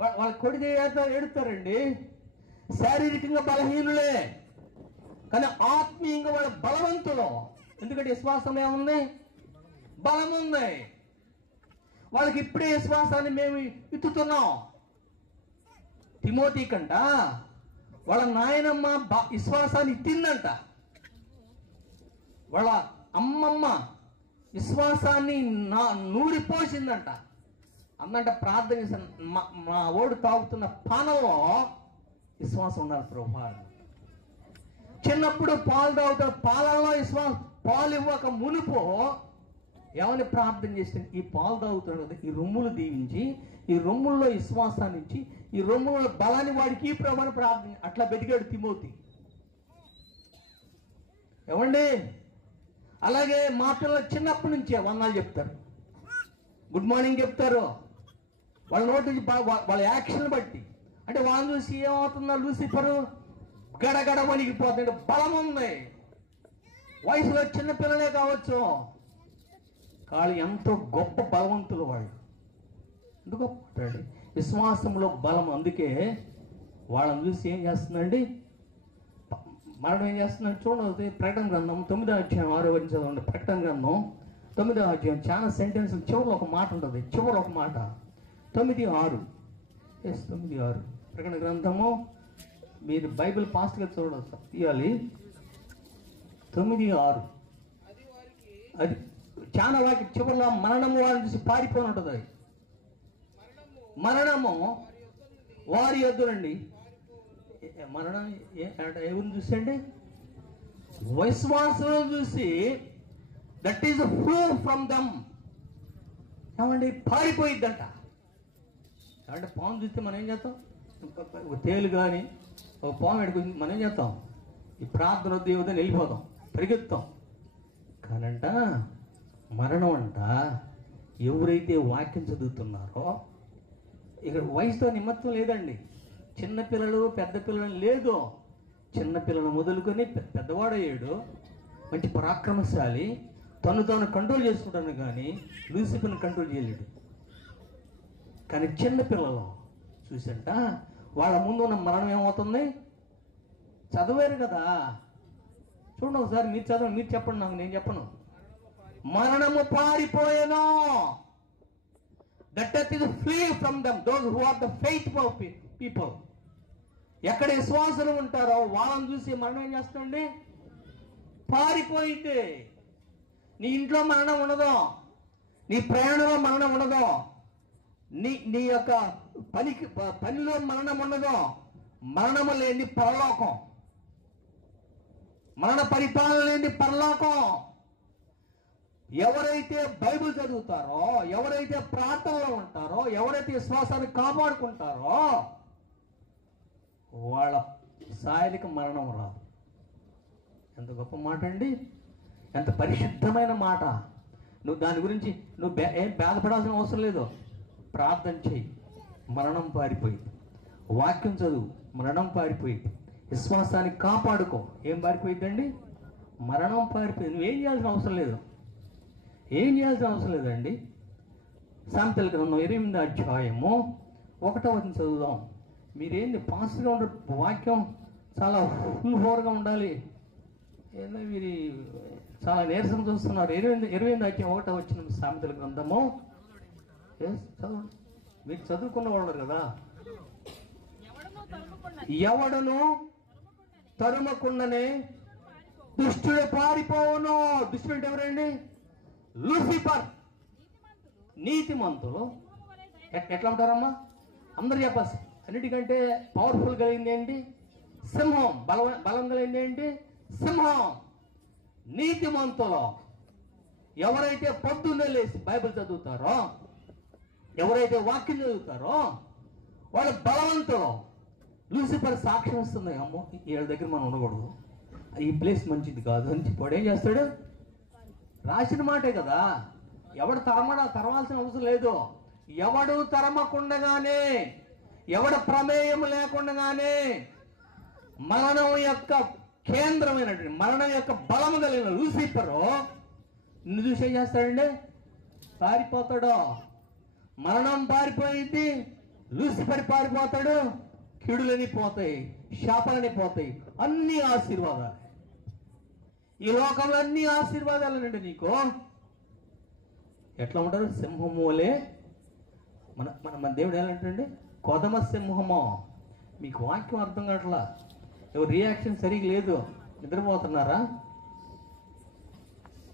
వాళ్ళ కొడితే ఏడుతారండి. శారీరకంగా బలహీనులే, కానీ ఆత్మీయంగా వాళ్ళ బలవంతులు. ఎందుకంటే విశ్వాసం ఏముంది? బలం ఉంది. వాళ్ళకి ఇప్పుడే విశ్వాసాన్ని మేము ఇత్తుతున్నాం. తిమోతి కంట వాళ్ళ నాయనమ్మ విశ్వాసాన్ని ఇత్తిందంట. వాళ్ళ అమ్మమ్మ విశ్వాసాన్ని నూరిపోసిందంట. అన్నంట ప్రార్థన చేశాను, మా ఓడు తాగుతున్న పానంలో విశ్వాసం ఉండాలి ప్రభు. చిన్నప్పుడు పాలు తాగుతారు, పాలలో విశ్వాసం. పాలు ఇవ్వక మునుపు ఏమని ప్రార్థన చేస్తే, ఈ పాలు తాగుతున్నాడు కదా, ఈ రొమ్ములు దీవించి, ఈ రొమ్ముల్లో విశ్వాసాన్ని ఇచ్చి, ఈ రొమ్ముల బలాన్ని వాడికి ప్రభు ప్రార్థన. అట్లా బతికాడు తిమోతి. ఏమండి, అలాగే మా పిల్లలు చిన్నప్పటి నుంచే వందనాలు చెప్తారు, గుడ్ మార్నింగ్ చెప్తారు. వాళ్ళ నోటి నుంచి వాళ్ళ యాక్షన్ బట్టి. అంటే వాళ్ళని చూసి ఏమవుతుందో, లూసిఫరు గడగడ వణిగిపోతుంది. బలం ఉంది. వయసులో చిన్నపిల్లలే కావచ్చు, వాళ్ళు ఎంతో గొప్ప బలవంతులు. వాళ్ళు ఎందుకు గొప్ప? విశ్వాసంలో బలం. అందుకే వాళ్ళని చూసి ఏం చేస్తుందండి? మరణం ఏం చేస్తుందండి? చూడండి, ప్రకటన గ్రంథం 9వ అధ్యాయం 6వ వచనం చదవండి. ప్రకటన గ్రంథం 9వ అధ్యాయం చాలా సెంటెన్స్ చివరిలో ఒక మాట ఉంటుంది. చివరి ఒక మాట 9:6. 9:6 ప్రకటన గ్రంథము. మీరు బైబిల్ ఫాస్ట్గా చూడాలి, తీయాలి. 9:6 అది చాలా వాకి చివరిలో మరణము వారిని చూసి పారిపోని ఉంటుంది. మరణము వారి యొద్దనండి. మరణం ఎవరిని చూసండి? విశ్వాసం చూసి, that is flow from them. ఏమండి, పారిపోయిద్దంట. అంటే పాము చూస్తే మనం ఏం చేస్తాం? తేలు కానీ ఒక పాము ఎడుకుని మనం ఏం చేస్తాం? ఈ ప్రార్థన దేవుదని వెళ్ళిపోతాం, పరిగెత్తాం. కానంట మరణం అంట ఎవరైతే వాక్యం చదువుతున్నారో, ఇక్కడ వయసుతో నిమిత్తం లేదండి. చిన్నపిల్లలు పెద్ద పిల్లలు లేదు. చిన్నపిల్లలు మొదలుకొని పెద్దవాడయ్యాడు, మంచి పరాక్రమశాలి, తాను కంట్రోల్ చేసుకుంటాను, కానీ లూసిఫర్ని కంట్రోల్ చేయలేడు. కానీ చిన్నపిల్లలు చూసంట వాళ్ళ ముందు ఉన్న మరణం ఏమవుతుంది? చదివారు కదా, చూడండి ఒకసారి. మీరు చదవండి, మీరు చెప్పండి, నాకు నేను చెప్పను. మరణము పారిపోయేను. That death is flee from them, those who are the faithful people. ఎక్కడ విశ్వాసులు ఉంటారో వాళ్ళని చూసి మరణం ఏం చేస్తుందండి? పారిపోయింది. నీ ఇంట్లో మరణం ఉండదు, నీ ప్రయాణంలో మరణం ఉండదు, నీ యొక్క పనిలో మరణం ఉండదు. మరణము లేని పరలోకం, మరణ పరిపాలన లేని పరలోకం. ఎవరైతే బైబిల్ చదువుతారో, ఎవరైతే ప్రార్థనలో ఉంటారో, ఎవరైతే విశ్వాసాన్ని కాపాడుకుంటారో వాళ్ళ శారీరక మరణం రాదు. ఎంత గొప్ప మాట అండి, ఎంత పరిశుద్ధమైన మాట. నువ్వు దాని గురించి ఏం బాధపడాల్సిన అవసరం లేదు. ప్రార్థన చేయి, మరణం పారిపోయింది. వాక్యం చదువు, మరణం పారిపోయింది. విశ్వాసాన్ని కాపాడుకో, ఏం పారిపోయిందండి? మరణం పారిపోయింది. నువ్వేం చేయాల్సిన అవసరం లేదు, ఏం చేయాల్సిన అవసరం లేదండి. సామెతల గ్రంథం 8వ అధ్యాయము 1వ వచనం చదువుదాం. మీరేంది పాస్ట్గా ఉండే వాక్యం చాలా ఫుల్ ఫోర్గా ఉండాలి, ఏదో మీరు చాలా నీరసం చూస్తున్నారు. 28వ అధ్యాయం 1వ వచనం సామెతల గ్రంథము. చదవండి, మీరు చదువుకున్న వాళ్ళు కదా. ఎవడను తరుమకుండానే దుష్టుడు పారిపోవును. దుష్టుడు అంటే ఎవరండి? లూసిఫర్. నీతిమంతులు ఎట్లా ఉంటారమ్మా? అందరు చెప్పాల్సి. అన్నిటికంటే పవర్ఫుల్ కలిగింది ఏంటి? సింహం. బలం కలిగింది ఏంటి? సింహం. నీతిమంతులు ఎవరైతే పొద్దున్నే లేచి బైబిల్ చదువుతారో, ఎవరైతే వాక్యం చదువుతారో వాళ్ళు బలవంతులు. లూసిఫర్ సాక్ష్యం ఇస్తుంది, అమ్మో వీళ్ళ దగ్గర మనం ఉండకూడదు, ఈ ప్లేస్ మంచిది కాదు అని చెప్పి వాడు ఏం చేస్తాడు? రాసిన మాటే కదా. ఎవడు తరవాల్సిన అవసరం లేదు. ఎవడు తరమకుండగానే, ఎవడ ప్రమేయం లేకుండానే మరణం యొక్క కేంద్రమైనటువంటి, మరణం యొక్క బలము కలిగిన లూసిఫరు నిన్ను చూసి ఏం చేస్తాడండి? పారిపోతాడు. మరణం పారిపోయింది, లూసిఫర్ పారిపోతాడు. కీడులని పోతాయి, శాపాలని పోతాయి, అన్ని ఆశీర్వాదాలు. ఈ లోకంలో అన్ని ఆశీర్వాదాలనండి నీకు. ఎట్లా ఉంటారు? సింహము వలే. మన దేవుడు ఎలాంటండి? కొదమ సింహము. మీకు వాక్యం అర్థం కావట్లా, ఎవరు రియాక్షన్ సరిగ్గా లేదు. నిద్రపోతున్నారా?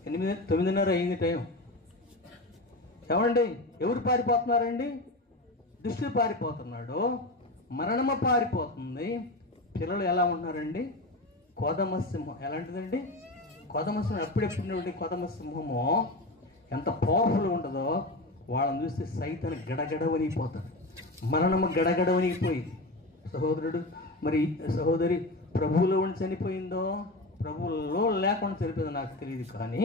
9:30 అయింది టైం. ఏమండి, ఎవరు పారిపోతున్నారండి? దుష్టుడు పారిపోతున్నాడు, మరణము పారిపోతుంది. పిల్లలు ఎలా ఉన్నారండి? కొదమ సింహం. ఎలాంటిదండి? కొదమ సింహం. ఎప్పుడెప్పుడు కొదమ సింహము ఎంత పవర్ఫుల్ ఉంటుందో వాళ్ళని చూస్తే సైతాన్ని గడగడవనిపోతాడు, మరణము గడగడవనిపోయింది. సహోదరుడు మరి సహోదరి ప్రభువులో ఉండి చనిపోయిందో, ప్రభువులో లేకుండా చనిపోయిందో నాకు తెలియదు, కానీ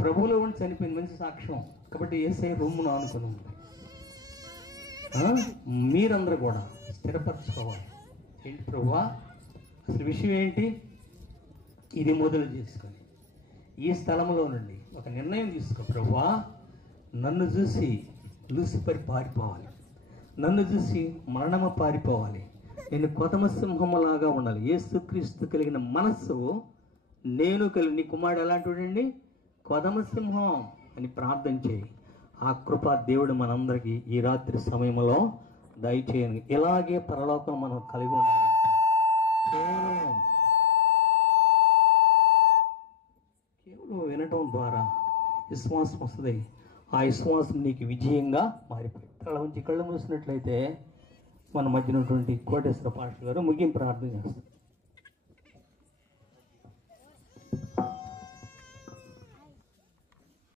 ప్రభువులో ఉండి చనిపోయింది. మంచి సాక్ష్యం. కాబట్టి యేసయ్య రొమ్మును ఆనుకుని ఉంది. మీరందరూ కూడా స్థిరపరచుకోవాలి. ఏంటి ప్రభువా, అసలు విషయం ఏంటి? ఇది మొదలు చేసుకొని ఈ స్థలంలో నుండి ఒక నిర్ణయం తీసుకో. ప్రభువా, నన్ను చూసి లూసిఫర్ పారిపోవాలి, నన్ను చూసి మరణము పారిపోవాలి, నేను కొదమ సింహములాగా ఉండాలి. యేసుక్రీస్తు కలిగిన మనస్సు నేను కలిగి, నీ కుమారుడు ఎలాంటివాడండి? కొదమ సింహం అని ప్రార్థన చేయి. ఆ కృప దేవుడు మనందరికీ ఈ రాత్రి సమయంలో దయచేయను. ఇలాగే పరలోకం మనం కలిగి ఉండాలి. కేవలం వినటం ద్వారా విశ్వాసం వస్తుంది. ఆ విశ్వాసం నీకు విజయంగా మారిపోయింది. తల ఉంచి కళ్ళు మూసినట్లయితే మన మధ్య ఉన్నటువంటి కోటేశ్వర పాస్టర్ గారు ముగింపు ప్రార్థన చేస్తారు.